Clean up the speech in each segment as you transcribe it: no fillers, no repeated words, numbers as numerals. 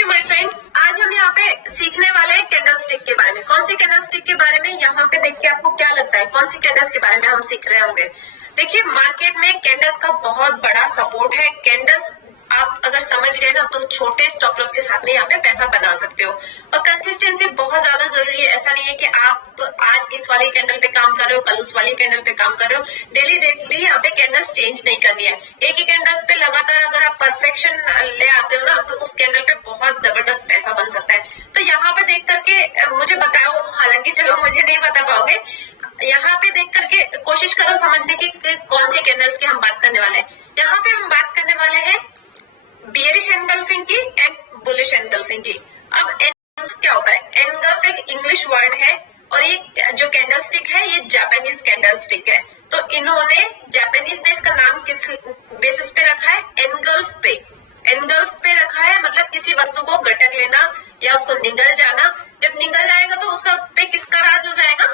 Okay my friends, आज हम यहाँ पे सीखने वाले हैं कैंडल स्टिक के बारे में। कौन सी कैंडल स्टिक के बारे में? यहाँ पे देख के आपको क्या लगता है कौन सी कैंडल्स के बारे में हम सीख रहे होंगे? देखिए, मार्केट में कैंडल्स का बहुत बड़ा सपोर्ट है। कैंडल्स आप अगर समझ गए ना तो छोटे स्टॉप लॉस के साथ में यहाँ पे पैसा बना सकते हो। और कंसिस्टेंसी बहुत ज्यादा जरूरी है। ऐसा नहीं है कि आप आज इस वाली कैंडल पे काम कर रहे हो, कल उस वाली कैंडल पे काम कर रहे हो। डेली यहाँ पे कैंडल्स चेंज नहीं करनी है। एक ही कैंडल्स पे लगातार अगर आप परफेक्शन ले आते हो ना तो उस कैंडल पे बहुत जबरदस्त पैसा बन सकता है। तो यहाँ पे देख करके मुझे बताओ, हालांकि चलो मुझे नहीं बता पाओगे, यहाँ पे देख करके कोशिश करो समझने की कौन सी कैंडल्स की हम बात करने वाले हैं। यहाँ पे हम बात करने वाले हैं बियरिश एनगल्फिंग की एंड बुलिश एनगल्फिंग की। अब एनगल्फ क्या होता है? एनगल्फ एक इंग्लिश वर्ड है और ये जो कैंडल स्टिक है ये जापानीज कैंडल स्टिक है। तो इन्होंने जापानीज ने इसका नाम किस बेसिस पे रखा है? एनगल्फ पे। एनगल्फ पे रखा है मतलब किसी वस्तु को गटक लेना या उसको निगल जाना। जब निगल जाएगा तो उसका पे किसका राज हो जाएगा?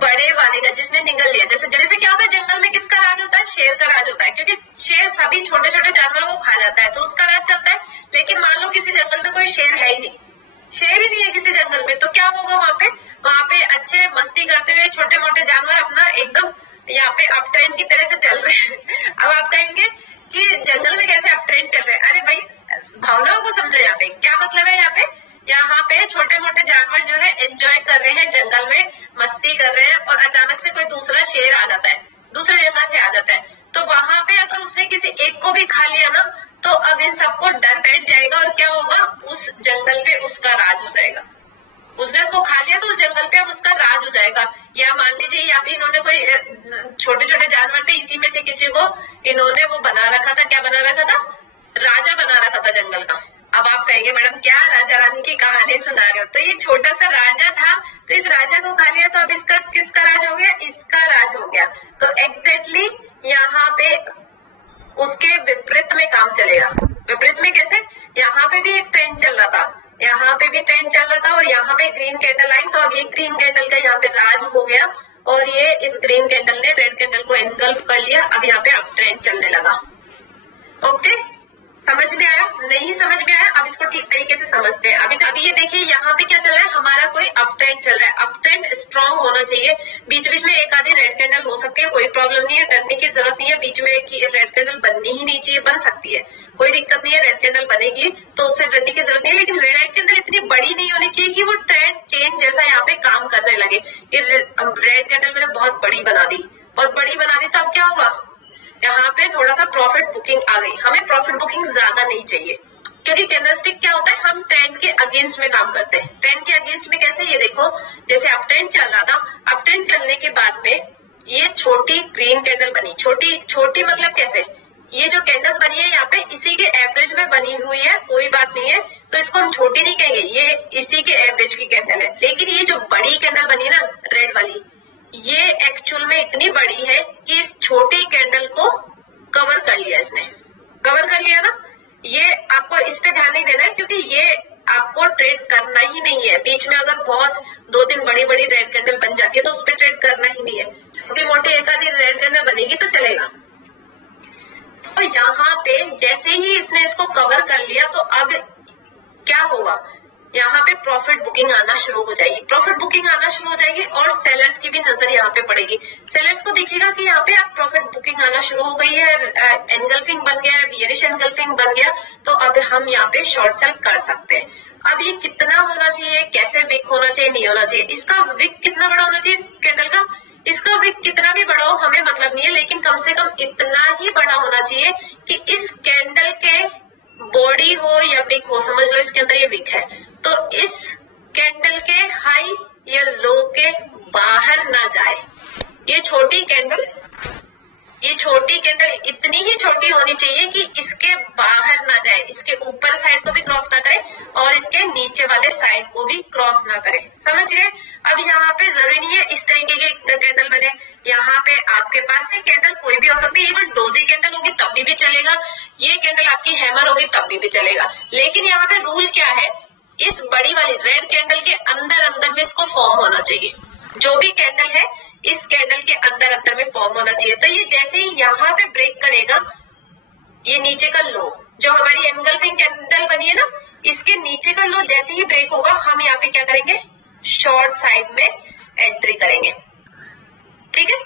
बड़े वाले का, जिसने निगल लिया। जैसे क्या होता है जंगल में, किसका राज होता है? शेर का राज होता है, क्योंकि शेर सभी छोटे छोटे जानवरों को खा जाता है तो उसका राज चलता है। लेकिन मान लो किसी जंगल में कोई शेर है ही नहीं, शेर ही नहीं है किसी जंगल में, तो क्या होगा वहां पे अच्छे मस्ती करते हुए छोटे मोटे जानवर अपना एकदम यहाँ पे अप ट्रेंड की तरह से चल रहे हैं। अब आप कहेंगे कि जंगल में कैसे अप ट्रेंड चल रहे हैं? अरे भाई, भावनाओं को समझो। यहाँ पे क्या मतलब है? यहाँ पे छोटे मोटे जानवर जो है एंजॉय कर रहे हैं, जंगल में मस्ती कर रहे हैं और अचानक से कोई दूसरा शेर आ जाता है, दूसरी जगह से आ जाता है। तो वहां पे अगर उसने किसी एक को भी खा लिया ना तो अब इन सबको डर बैठ जाएगा और क्या होगा? उस जंगल पे उसका राज हो जाएगा। उसने उसको खा लिया तो उस जंगल पे अब उसका राज हो जाएगा। या मान लीजिए यहाँ पे इन्होंने कोई छोटे छोटे जानवर थे, इसी में से किसी को इन्होंने वो बना रखा था। क्या बना रखा था? राजा बना रखा था जंगल का। अब आप कहेंगे मैडम क्या राजा रानी की कहानी सुना रहे हो? तो ये छोटा सा राजा था, तो इस राजा को खा लिया तो अब इसका किसका राज हो गया? इसका राज हो गया। तो एग्जैक्टली यहाँ पे उसके विपरीत में काम चलेगा। विपरीत में कैसे? यहाँ पे भी एक ट्रेंड चल रहा था, यहाँ पे भी ट्रेंड चल रहा था और यहाँ पे ग्रीन कैंडल आई तो अब ये ग्रीन कैंडल का यहाँ पे राज हो गया और ये इस ग्रीन कैंडल ने रेड कैंडल को एनगल्फ कर लिया। अब यहाँ पे अप ट्रेंड चलने लगा। ओके, समझ में आया? नहीं समझ में आया? अब इसको ठीक तरीके से समझते हैं। अभी ये देखिए यहाँ पे क्या चल रहा है, हमारा कोई अप ट्रेंड चल रहा है। अप ट्रेंड स्ट्रॉन्ग होना चाहिए। बीच बीच में एक आधी रेड कैंडल हो सकती है, कोई प्रॉब्लम नहीं है, डरने की जरूरत नहीं है। बीच में एक रेड कैंडल बननी ही नहीं चाहिए, बन सकती है, कोई दिक्कत नहीं है। रेड कैंडल बनेगी तो उससे डरने की जरूरत नहीं है, लेकिन रेड कैंडल इतनी बड़ी नहीं होनी चाहिए कि वो ट्रेंड चेंज जैसा यहाँ पे काम करने लगे। रेड कैंडल मैंने बहुत बड़ी बना दी, बहुत बड़ी बना दी तो अब क्या होगा? यहाँ पे थोड़ा सा प्रॉफिट बुकिंग आ गई। हमें प्रॉफिट बुकिंग ज्यादा नहीं चाहिए, क्योंकि कैंडलस्टिक क्या होता है, हम ट्रेंड के अगेंस्ट में काम करते हैं। ट्रेंड के अगेंस्ट में कैसे? ये देखो, जैसे अप ट्रेंड चल रहा था, अप ट्रेंड चलने के बाद में ये छोटी ग्रीन कैंडल बनी। छोटी मतलब कैसे? ये जो कैंडल्स बनी है यहाँ पे इसी के एवरेज में बनी हुई है, कोई बात नहीं है, तो इसको हम छोटी नहीं कहेंगे, ये इसी के एवरेज की कैंडल है। लेकिन ये जो बड़ी कैंडल बनी ना रेड वाली, ये एक्चुअल में इतनी बड़ी है कि इस छोटी कैंडल को कवर कर लिया, इसने कवर कर लिया ना। ये आपको इस पे ध्यान नहीं देना है, क्योंकि ये आपको ट्रेड करना ही नहीं है। बीच में अगर बहुत 2-3 बड़ी बड़ी रेड कैंडल बन जाती है तो उस पर ट्रेड करना ही नहीं है। छोटी मोटी एक आधी रेड कैंडल बनेगी तो चलेगा। तो यहाँ पे जैसे ही इसने इसको कवर कर लिया तो अब क्या होगा? यहाँ पे प्रॉफिट बुकिंग आना शुरू हो जाएगी। प्रॉफिट बुकिंग आना शुरू हो जाएगी और सेलर्स की भी नजर यहाँ पे पड़ेगी। सेलर्स को दिखेगा कि यहाँ पे आप प्रॉफिट बुकिंग आना शुरू हो गई है, एनगल्फिंग बन गया है, बियरिश एनगल्फिंग बन गया, तो अब हम यहाँ पे शॉर्ट सेल कर सकते हैं। अब ये कितना होना चाहिए, कैसे विक होना चाहिए, नहीं होना चाहिए, इसका विक कितना बड़ा होना चाहिए इस कैंडल का? इसका विक कितना भी बड़ा हो हमें मतलब नहीं है, लेकिन कम से कम इतना ही बड़ा होना चाहिए कि इस कैंडल के बॉडी हो या विक हो, समझ लो इसके अंदर ये विक है, तो इस कैंडल के हाई या लो के बाहर ना जाए। ये छोटी कैंडल इतनी ही छोटी होनी चाहिए कि इसके बाहर ना जाए, इसके ऊपर साइड को भी क्रॉस ना करे और इसके नीचे वाले साइड को भी क्रॉस ना करे। समझ गए? अब यहाँ पे जरूरी नहीं है इस तरीके के कैंडल बने। यहाँ पे आपके पास से कैंडल कोई भी हो सकती है, इवन डोजी कैंडल होगी तब भी चलेगा, ये कैंडल आपकी हैमर होगी तब भी चलेगा। लेकिन यहाँ पे रूल क्या है? इस बड़ी वाली रेड कैंडल के अंदर में इसको फॉर्म होना चाहिए। जो भी कैंडल है इस कैंडल के अंदर में फॉर्म होना चाहिए। तो ये जैसे ही यहाँ पे ब्रेक करेगा, ये नीचे का लो, जो हमारी एनगल्फिंग कैंडल बनी है ना, इसके नीचे का लो जैसे ही ब्रेक होगा हम यहाँ पे क्या करेंगे, शॉर्ट साइड में एंट्री करेंगे। ठीक है,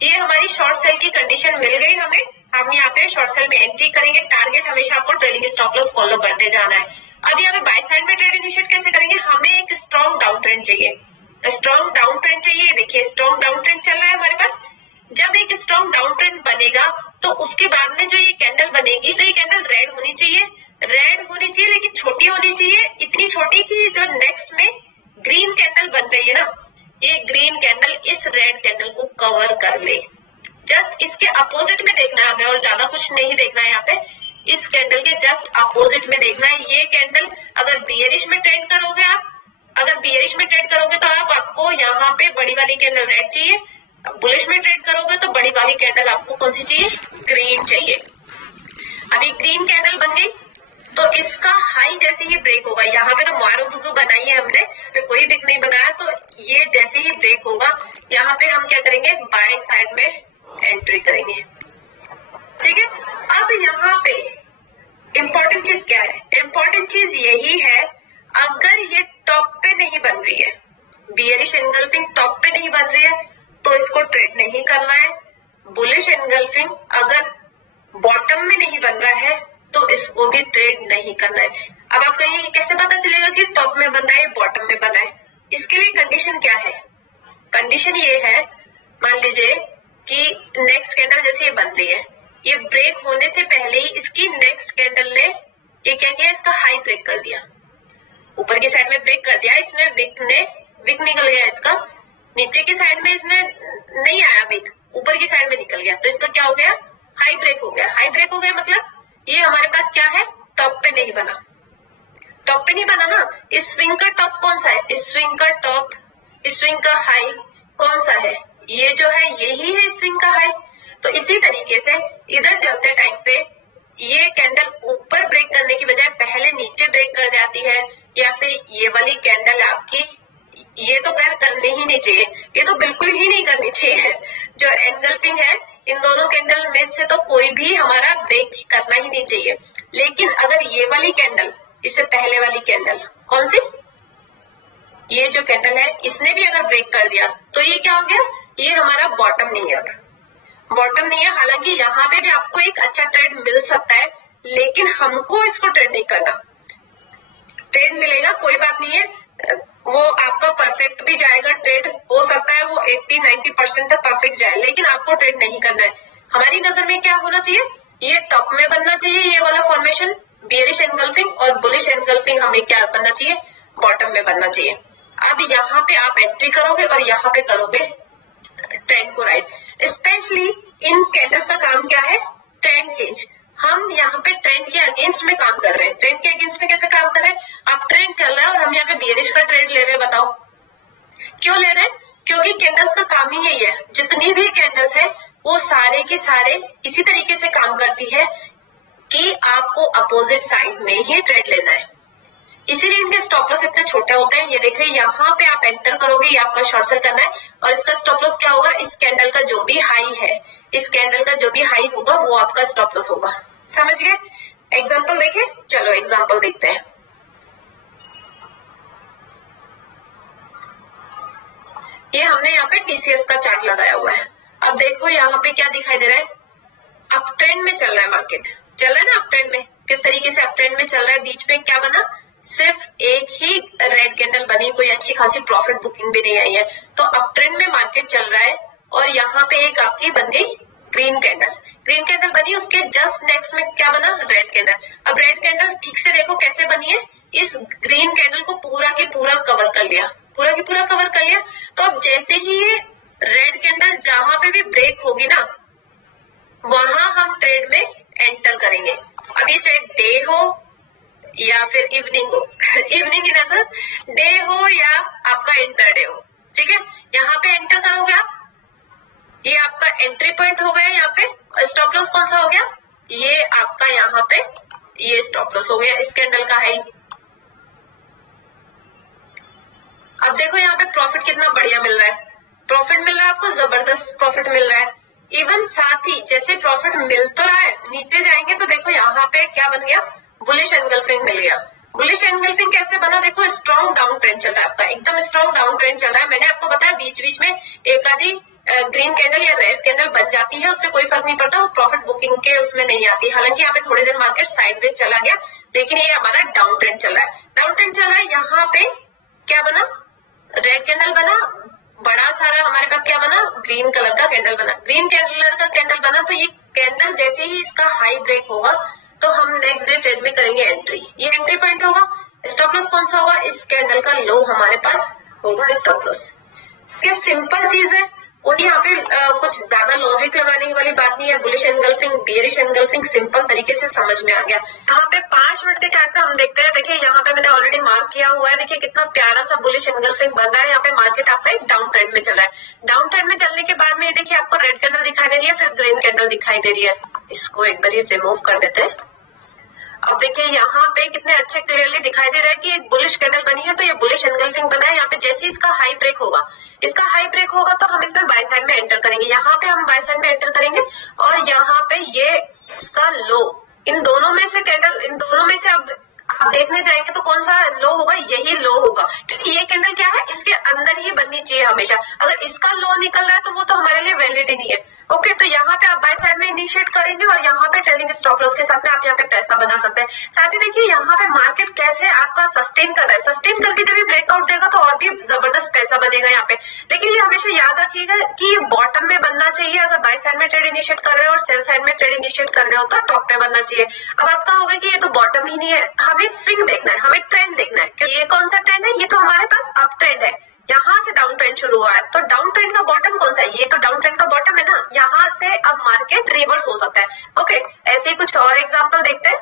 ये हमारी शॉर्ट सेल की कंडीशन मिल गई हमें। हम यहाँ पे शॉर्ट सेल में एंट्री करेंगे। टारगेट हमेशा आपको ट्रेलिंग स्टॉप लॉस फॉलो करते जाना है। अब यहाँ पे बाय साइड में ट्रेड इनिशिएट कैसे करेंगे, हमें एक स्ट्रॉन्ग डाउन ट्रेंड चाहिए। स्ट्रॉन्ग डाउन ट्रेंड चाहिए, देखिए स्ट्रॉन्ग डाउन ट्रेंड चल रहा है हमारे पास। जब एक स्ट्रॉन्ग डाउन ट्रेंड बनेगा तो उसके बाद में जो ये कैंडल बनेगी, तो ये कैंडल रेड होनी चाहिए, लेकिन छोटी होनी चाहिए, इतनी छोटी कि जो नेक्स्ट में ग्रीन कैंडल बन रही है ना, ये ग्रीन कैंडल इस रेड कैंडल को कवर कर ले। जस्ट इसके अपोजिट में देखना है हमें, और ज्यादा कुछ नहीं देखना है यहाँ पे। इस कैंडल के जस्ट अपोजिट में देखना है। ये कैंडल अगर बियरिश में ट्रेड करोगे तो आपको यहाँ पे बड़ी वाली कैंडल रेड चाहिए। बुलिश में ट्रेड करोगे तो बड़ी वाली कैंडल आपको कौन सी चाहिए, ग्रीन चाहिए। अभी ग्रीन कैंडल बन गई तो इसका हाई जैसे ही ब्रेक होगा, यहाँ पे तो मारूबुजू बनाई है हमने, तो कोई बिक नहीं बनाया, तो ये जैसे ही ब्रेक होगा यहाँ पे हम क्या करेंगे, बाय साइड में एंट्री करेंगे। ठीक है, अब यहाँ पे इंपॉर्टेंट चीज क्या है, इंपॉर्टेंट चीज यही है, अगर ये टॉप पे नहीं बन रही है, बियरिश एनगल्फिंग टॉप पे नहीं बन रही है, तो इसको ट्रेड नहीं करना है। बुलिश एनगल्फिंग अगर बॉटम में नहीं बन रहा है तो इसको भी ट्रेड नहीं करना है। अब आप कहेंगे कैसे पता चलेगा कि टॉप में बन रहा है बॉटम में बना है, इसके लिए कंडीशन क्या है, कंडीशन ये है, मान लीजिए कि नेक्स्ट कैंडल जैसे ये बन रही है, ये ब्रेक होने से पहले ही इसकी नेक्स्ट कैंडल ने ये क्या किया, इसका हाई ब्रेक कर दिया, ऊपर की साइड में ब्रेक कर दिया, इसने विक निकल गया, इसका नीचे की साइड में इसने नहीं आया विक, ऊपर की साइड में निकल गया, तो इसका क्या हो गया, हाई ब्रेक हो गया। हाई ब्रेक हो गया मतलब ये हमारे पास क्या है, टॉप पे नहीं बना, टॉप पे नहीं बना ना। इस स्विंग का टॉप कौन सा है, इस स्विंग का टॉप, इस स्विंग का हाई कौन सा है, ये जो है यही है स्विंग का हाई। तो इसी तरीके से इधर चलते टाइम पे ये कैंडल ऊपर ब्रेक करने की बजाय पहले नीचे ब्रेक कर जाती है, या फिर ये वाली कैंडल आपकी, ये तो करनी ही नहीं चाहिए, ये तो बिल्कुल ही नहीं करनी चाहिए। जो एनगल्फिंग है इन दोनों कैंडल में से तो कोई भी हमारा ब्रेक करना ही नहीं चाहिए। लेकिन अगर ये वाली कैंडल, इससे पहले वाली कैंडल कौन सी, ये जो कैंडल है, इसने भी अगर ब्रेक कर दिया तो ये क्या हो गया, ये हमारा बॉटम नहीं है, अब बॉटम नहीं है। हालांकि यहाँ पे भी आपको एक अच्छा ट्रेड मिल सकता है, लेकिन हमको इसको ट्रेड नहीं करना। ट्रेड मिलेगा कोई बात नहीं है, वो आपका परफेक्ट भी जाएगा, ट्रेड हो सकता है वो 80-90% तक परफेक्ट जाए, लेकिन आपको ट्रेड नहीं करना है। हमारी नजर में क्या होना चाहिए, ये टॉप में बनना चाहिए, ये वाला फॉर्मेशन बियरिश एनगल्फिंग, और बुलिश एनगल्फिंग हमें क्या बनना चाहिए, बॉटम में बनना चाहिए। अब यहाँ पे आप एंट्री करोगे और यहाँ पे करोगे ट्रेंड को राइट। स्पेशली इन कैंडल्स का काम क्या है, ट्रेंड चेंज। हम यहाँ पे ट्रेंड के अगेंस्ट में काम कर रहे हैं। ट्रेंड के अगेंस्ट में कैसे काम कर रहे हैं, आप ट्रेंड चल रहा है और हम यहाँ पे बियरिश का ट्रेड ले रहे हैं, बताओ क्यों ले रहे हैं, क्योंकि कैंडल्स का काम ही यही है, जितनी भी कैंडल्स है वो सारे के सारे इसी तरीके से काम करती है कि आपको अपोजिट साइड में ही ट्रेड लेना है। इसीलिए इनके स्टॉप लॉस इतने छोटे होते हैं। ये देखिए यहाँ पे आप एंटर करोगे, ये आपका शॉर्ट सेल करना है, और इसका स्टॉप लॉस क्या होगा, इस कैंडल का जो भी हाई है, इस कैंडल का जो भी हाई होगा वो आपका स्टॉप लॉस होगा। समझ गए, एग्जांपल देखें, चलो एग्जांपल देखते हैं। ये हमने यहाँ पे टीसीएस का चार्ट लगाया हुआ है। अब देखो यहाँ पे क्या दिखाई दे रहा है, अप ट्रेंड में चल रहा है मार्केट, चल रहा है ना अप ट्रेंड में। किस तरीके से अप ट्रेंड में चल रहा है, बीच में क्या बना, सिर्फ एक ही रेड कैंडल बनी, कोई अच्छी खासी प्रॉफिट बुकिंग भी नहीं आई है। तो अप ट्रेंड में मार्केट चल रहा है और यहाँ पे एक आपकी बन गई ग्रीन कैंडल, ग्रीन कैंडल बनी, उसके जस्ट नेक्स्ट में क्या बना, रेड कैंडल। अब रेड कैंडल ठीक से देखो कैसे बनी है, इस ग्रीन कैंडल को पूरा के पूरा कवर कर लिया, पूरा की पूरा कवर कर लिया। तो अब जैसे ही ये रेड कैंडल जहां पे भी ब्रेक होगी ना, वहां हम ट्रेड में एंटर करेंगे। अब ये चाहे डे हो या फिर इवनिंग हो, इवनिंग इन असल डे हो या आपका इंटरडे हो, ठीक है, यहाँ पे एंटर करोगे आप, ये आपका एंट्री पॉइंट हो गया यहाँ पे। और स्टॉप लॉस कौन सा हो गया, ये आपका यहाँ पे ये स्टॉप लॉस हो गया इस कैंडल का हाई। अब देखो यहाँ पे प्रॉफिट कितना बढ़िया मिल रहा है, प्रॉफिट मिल रहा है आपको, जबरदस्त प्रॉफिट मिल रहा है। इवन साथ ही जैसे प्रॉफिट मिल तो रहा है, नीचे जाएंगे तो देखो यहाँ पे क्या बन गया, बुलिश एनगल्फिंग मिल गया। बुलिश एनगल्फिंग कैसे बना, देखो स्ट्रॉन्ग डाउन ट्रेंड चल रहा है आपका, एकदम स्ट्रॉन्ग डाउन ट्रेंड चल रहा है। मैंने आपको बताया बीच बीच में एक आधी ग्रीन कैंडल या रेड कैंडल बन जाती है, उससे कोई फर्क नहीं पड़ता, वो प्रॉफिट बुकिंग के उसमें नहीं आती। हालांकि यहाँ पे थोड़ी देर मार्केट साइडवेज चला गया, लेकिन ये हमारा डाउन ट्रेंड चल रहा है। डाउन ट्रेंड चल रहा है, यहाँ पे क्या बना, रेड कैंडल बना, बड़ा सारा हमारे पास क्या बना, ग्रीन कलर का कैंडल बना। ग्रीन कलर का कैंडल बना तो ये कैंडल जैसे ही इसका हाई ब्रेक होगा तो हम नेक्स्ट डे ट्रेड में करेंगे एंट्री। ये एंट्री पॉइंट होगा। स्टॉप लॉस कौन सा होगा, इस कैंडल का लो हमारे पास होगा स्टॉप लॉस। क्या सिंपल चीज है, कोई यहाँ पे कुछ ज्यादा लॉजिक लगाने वाली बात नहीं है। Bullish engulfing, bearish engulfing simple तरीके से समझ में आ गया। यहाँ पे 5 मिनट के चार्ट पे हम देखते हैं, देखिए यहाँ पे मैंने ऑलरेडी मार्क किया हुआ है, देखिए कितना प्यारा सा बुलिश एनगल्फिंग बन रहा है। यहाँ पे मार्केट आपका एक डाउन ट्रेंड में चल रहा है। डाउन ट्रेंड में चलने के बाद में ये देखिए आपको रेड कैंडल दिखाई दे रही है, फिर ग्रीन कैंडल दिखाई दे रही है। इसको एक बार रिमूव कर देते हैं। अब देखिए यहाँ पे कितने अच्छे क्लियरली दिखाई दे रहा है कि एक बुलिश कैंडल बनी है, तो ये बुलिश एनगल्फिंग बना है। यहाँ पे जैसे ही इसका हाई ब्रेक होगा, इसका हाई ब्रेक होगा तो हम इसमें बाय साइड में एंटर करेंगे। यहाँ पे हम बाय साइड में एंटर करेंगे और यहाँ पे ये इसका लो, इन दोनों में से कैंडल, इन दोनों में से अब आप देखने जाएंगे तो कौन सा लो होगा, यही लो होगा, क्योंकि ये कैंडल क्या है, इसके अंदर ही बननी चाहिए हमेशा। अगर इसका लो निकल रहा है तो वो तो हमारे लिए वैलिड ही नहीं है। ओके, तो यहाँ पे आप बाय साइड में इनिशिएट करेंगे और यहाँ पे ट्रेडिंग स्टॉप लॉस के साथ में आप यहाँ पे पैसा बना सकते हैं। साथ ही देखिए यहाँ पे मार्केट कैसे आपका सस्टेन कर रहा है, सस्टेन करके जब ये ब्रेकआउट देगा तो और भी जबरदस्त पैसा बनेगा यहाँ पे। लेकिन ये हमेशा याद रखिएगा कि ये बॉटम में बनना चाहिए। अगर बाय साइड में ट्रेड इनिशिएट कर रहे हो और सेल साइड में ट्रेड इनिशिएट कर रहे हो तो टॉप पे बनना चाहिए। अब आप कहोगे कि ये तो बॉटम ही नहीं है, हमें स्विंग देखना है, हमें ट्रेंड देखना है। क्योंकि ये कौन सा ट्रेंड है, ये तो हमारे पास अप ट्रेंड है, यहाँ से डाउन ट्रेंड शुरू हुआ है, तो डाउन ट्रेंड का बॉटम कौन सा है, ये तो डाउन ट्रेंड का बॉटम है ना। यहाँ से अब मार्केट रिवर्स हो सकता है। ओके, ऐसे ही कुछ और एग्जांपल देखते हैं।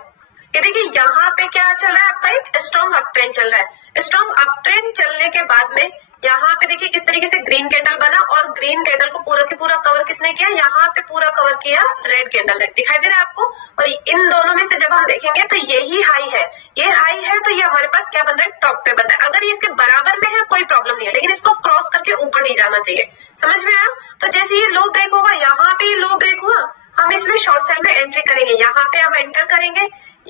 ये देखिए यहाँ पे क्या चल रहा है, आपका एक स्ट्रॉन्ग अप ट्रेंड चल रहा है। स्ट्रॉन्ग अप ट्रेंड चलने के बाद में यहाँ पे देखिए किस तरीके से ग्रीन कैंडल बना और ग्रीन कैंडल को पूरा के पूरा कवर किसने किया, यहाँ पे पूरा कवर किया रेड कैंडल ने, दिखाई दे रहा है आपको। और इन दोनों में से जब हम देखेंगे तो यही हाई है, ये हाई है, तो ये हमारे पास क्या बन रहा है, टॉप पे बन रहा है। अगर ये इसके बराबर में है कोई प्रॉब्लम नहीं है, लेकिन इसको क्रॉस करके ऊपर नहीं जाना चाहिए। समझ में आया। तो जैसे ये लो ब्रेक होगा, यहाँ पे लो ब्रेक हुआ, हम इसमें शॉर्ट साइड में एंट्री करेंगे। यहाँ पे हम एंटर करेंगे,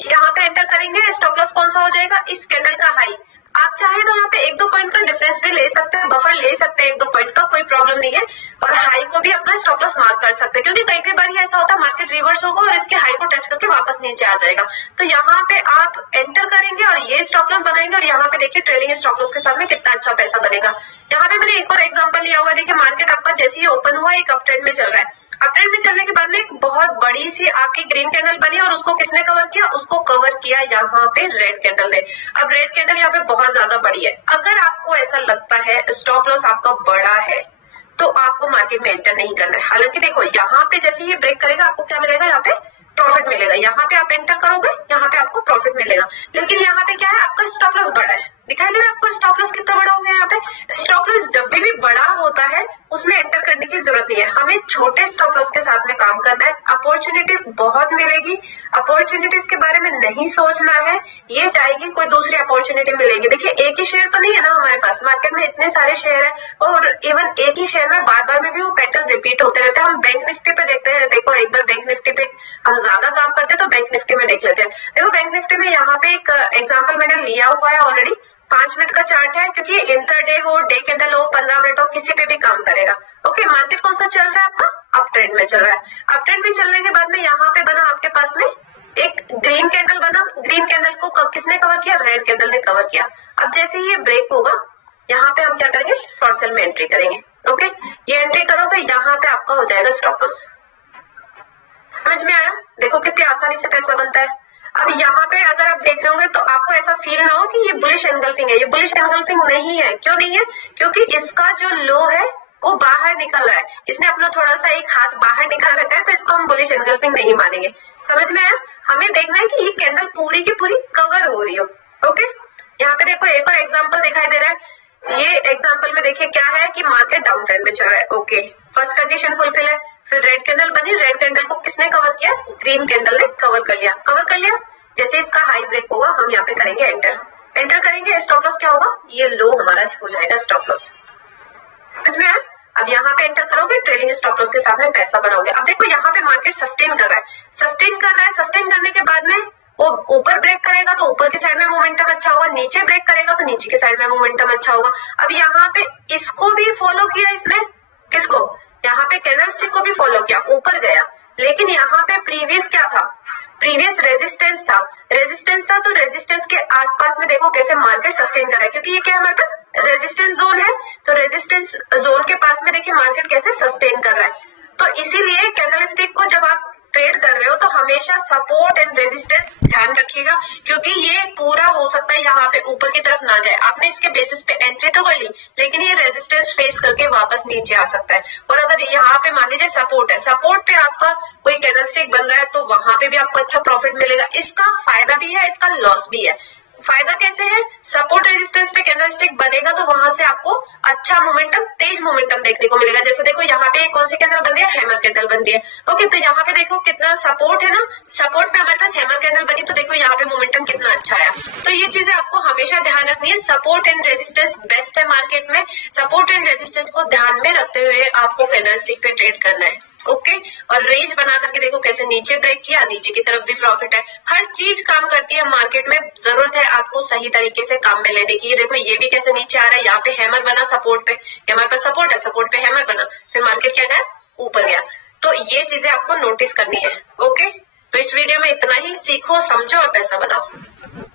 यहाँ पे एंटर करेंगे, स्टॉप लॉस कौन सा हो जाएगा, इस कैंडल का हाई। आप चाहे तो यहाँ पे 1-2 पॉइंट का डिफरेंस भी ले सकते हैं, बफर ले सकते हैं 1-2 पॉइंट का, कोई प्रॉब्लम नहीं है। और हाई को भी अपना स्टॉप लॉस मार्क कर सकते हैं, क्योंकि कई बार ऐसा होता है मार्केट रिवर्स होगा और इसके हाई को टच करके वापस नीचे आ जाएगा। तो यहाँ पे आप एंटर करेंगे और ये स्टॉप लॉस बनाएंगे और यहाँ पे देखिए ट्रेलिंग स्टॉप लॉस के साथ में कितना अच्छा पैसा बनेगा। यहाँ पे मैंने एक और एग्जांपल लिया हुआ है, देखिए मार्केट आपका जैसे ही ओपन हुआ एक अप ट्रेंड में चल रहा है। अप ट्रेंड में चलने के बाद में एक बहुत बड़ी सी आपकी ग्रीन कैंडल बनी और उसको किसने कवर किया, उसको कवर किया यहाँ पे रेड कैंडल ने। अब रेड कैंडल यहाँ पे बहुत ज्यादा बड़ी है। अगर आपको ऐसा लगता है स्टॉप लॉस आपका बड़ा है तो आपको मार्केट में एंटर नहीं करना है। हालांकि देखो यहाँ पे जैसे ये ब्रेक करेगा आपको क्या मिलेगा, यहाँ पे प्रॉफिट मिलेगा। यहाँ पे आप एंटर करोगे, यहाँ पे आपको प्रॉफिट मिलेगा। लेकिन यहाँ पे क्या है, आपका स्टॉप लॉस बड़ा है, दिखाई दे रहा है आपको स्टॉप लॉस कितना बड़ा हो गया। यहाँ पे स्टॉप लॉस जब भी बड़ा होता है उसमें एंटर करने की जरूरत नहीं है, हमें छोटे स्टॉप लॉस के साथ में काम करना है। अपॉर्चुनिटीज बहुत मिलेगी, अपॉर्चुनिटीज के बारे में नहीं सोचना है, ये जाएगी कोई दूसरी अपॉर्चुनिटी मिलेगी। देखिए एक ही शेयर तो नहीं है ना हमारे पास, मार्केट में इतने सारे शेयर है और इवन एक ही शेयर में बार बार में भी वो पैटर्न रिपीट होते रहते हैं। हम बैंक निफ्टी पे देखते हैं, देखो एक बार बैंक निफ्टी पे हम ज्यादा काम करते हैं तो बैंक निफ्टी में देख लेते हैं। देखो बैंक निफ्टी में यहाँ पे एक एग्जाम्पल मैंने लिया हुआ है ऑलरेडी, 5 मिनट का चार्ट है, क्योंकि इंटरडे हो, डे कैंडल हो, 15 मिनट हो, किसी पे भी काम करेगा। ओके, मार्केट कौन सा चल रहा है आपका, अप ट्रेंड में चल रहा है। अप ट्रेंड में चलने के बाद में यहाँ पे बना आपके पास में एक ग्रीन कैंडल बना, ग्रीन कैंडल को किसने कवर किया, रेड कैंडल ने कवर किया। अब जैसे ये ब्रेक होगा यहाँ पे हम क्या करेंगे, शॉर्ट सेल में एंट्री करेंगे। ओके, ये एंट्री करोगे यहाँ पे आपका हो जाएगा स्टॉप लॉस। समझ में आया, देखो कितनी आसानी से पैसा बनता है। अब यहाँ पे अगर आप देख रहे होंगे तो आपको ऐसा फील ना हो कि ये बुलिश एनगल्फिंग है, ये बुलिश एनगल्फिंग नहीं है। क्यों नहीं है, क्योंकि इसका जो लो है वो बाहर निकल रहा है, इसने अपना थोड़ा सा एक हाथ बाहर निकाल रखा है, तो इसको हम बुलिश एनगल्फिंग नहीं मानेंगे। समझ में आया, हमें देखना है कि ये कैंडल पूरी की पूरी कवर हो रही हो। ओके, यहाँ पे देखो एक और एग्जाम्पल दिखाई दे रहा है। ये एग्जाम्पल में देखिए क्या है कि मार्केट डाउन ट्रेंड में चल रहा है। ओके, फर्स्ट कंडीशन फुलफिल है, फिर रेड कैंडल बनी, रेड कैंडल को किसने कवर किया, ग्रीन कैंडल ने कवर कर लिया। कवर कर लिया, जैसे इसका हाई ब्रेक होगा हम यहाँ पे करेंगे एंटर, एंटर करेंगे, स्टॉप लॉस क्या होगा, ये लो हमारा हो जाएगा स्टॉप लॉस। समझ में आया, अब यहाँ पे एंटर करोगे, ट्रेलिंग स्टॉप लॉस के साथ में पैसा बनाओगे। अब देखो यहाँ पे मार्केट सस्टेन कर रहा है, सस्टेन कर रहा है, सस्टेन करने के बाद में वो ऊपर ब्रेक करेगा तो ऊपर की साइड में मोमेंटम अच्छा होगा, नीचे ब्रेक करेगा तो नीचे की साइड में मोमेंटम अच्छा होगा। अब यहाँ पे इसको भी फॉलो किया इसने, किसको, यहाँ पे कैंडलस्टिक को भी फॉलो किया, ऊपर गया, लेकिन यहाँ पे प्रीवियस क्या था, प्रीवियस रेजिस्टेंस था, रेजिस्टेंस था, तो रेजिस्टेंस के आसपास में देखो कैसे मार्केट सस्टेन कर रहा है, क्योंकि ये क्या हमारे पास रेजिस्टेंस जोन है, तो रेजिस्टेंस जोन के पास में देखिए मार्केट कैसे सस्टेन कर रहा है। तो इसीलिए कैंडलस्टिक को जब आप ट्रेड कर रहे हो तो हमेशा सपोर्ट एंड रेजिस्टेंस ध्यान रखिएगा, क्योंकि ये पूरा हो सकता है यहाँ पे ऊपर की तरफ ना जाए, आपने इसके बेसिस पे एंट्री तो कर ली, लेकिन ये रेजिस्टेंस फेस करके वापस नीचे आ सकता है। और अगर यहाँ पे मान लीजिए सपोर्ट है, सपोर्ट पे आपका कोई कैंडलस्टिक बन रहा है तो वहां पे भी आपको अच्छा प्रॉफिट मिलेगा। इसका फायदा भी है, इसका लॉस भी है। फायदा कैसे है, सपोर्ट रेजिस्टेंस पे कैंडलस्टिक बनेगा तो वहां से आपको अच्छा मोमेंटम, तेज मोमेंटम देखने को मिलेगा। जैसे देखो यहाँ पे कौन सी कैंडल बन रही है, हैमर कैंडल बन रही है। ओके, तो यहाँ पे देखो कितना सपोर्ट है ना, सपोर्ट पे हमारे पास हैमर कैंडल बनी, तो देखो यहाँ पे मोमेंटम कितना अच्छा आया। तो ये चीजें आपको हमेशा ध्यान रखनी है, सपोर्ट एंड रेजिस्टेंस बेस्ट है मार्केट में, सपोर्ट एंड रेजिस्टेंस को ध्यान में रखते हुए आपको कैंडलस्टिक पे ट्रेड करना है। ओके, और रेंज बना करके देखो कैसे नीचे ब्रेक किया, नीचे की तरफ भी प्रॉफिट है। हर चीज काम करती है मार्केट में, जरूरत है आपको सही तरीके से काम में लेने की। ये देखो ये भी कैसे नीचे आ रहा है, यहाँ पे हैमर बना सपोर्ट पे, हमारे पास सपोर्ट है, सपोर्ट पे हैमर बना, फिर मार्केट क्या गया, ऊपर गया। तो ये चीजें आपको नोटिस करनी है। ओके, तो इस वीडियो में इतना ही, सीखो, समझो और पैसा बनाओ।